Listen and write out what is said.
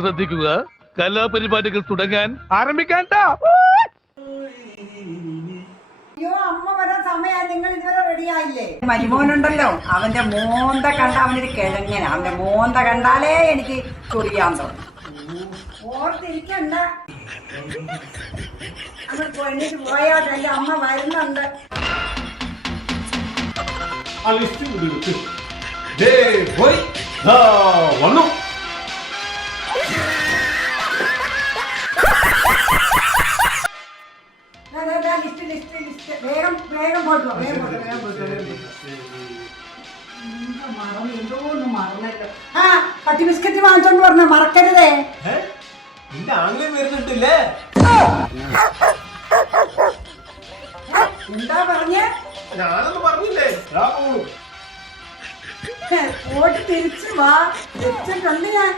ശ്രദ്ധിക്കുക, കലാപരിപാടികൾ തുടങ്ങാൻ ആരംഭിക്കാൻ. അയ്യോ, അമ്മ വരാൻ സമയമായി, നിങ്ങൾ ഇതുവരെ റെഡിയായില്ലേ? മരുമോനുണ്ടല്ലോ, അവന്റെ മോന്ത കണ്ട അവനൊരു കിഴങ്ങന. അവന്റെ മോന്ത കണ്ടാലേ എനിക്ക് ചൊറിയാൻ തോന്നും. ഓർത്തിരിക്കണ്ട, എന്നിട്ട് പോയാട്ടെ, എന്റെ അമ്മ വരുന്നുണ്ട്. വന്നു. വേഗം വേഗം പോയിട്ടോ, വേഗം എന്തോന്ന് മറന്നല്ലോ. ആ, പട്ടി ബിസ്ക്കറ്റ് വാങ്ങിച്ചോണ്ട് പറഞ്ഞ മറക്കരുതേ. നിന്റെ ആംഗ്ലം വരുന്നുണ്ടല്ലേ? എന്താ പറഞ്ഞേ? ഞാനൊന്നും പറഞ്ഞില്ലേ? പോയിട്ട് തിരിച്ചു വാ, വെച്ചിട്ടുണ്ട് ഞാൻ.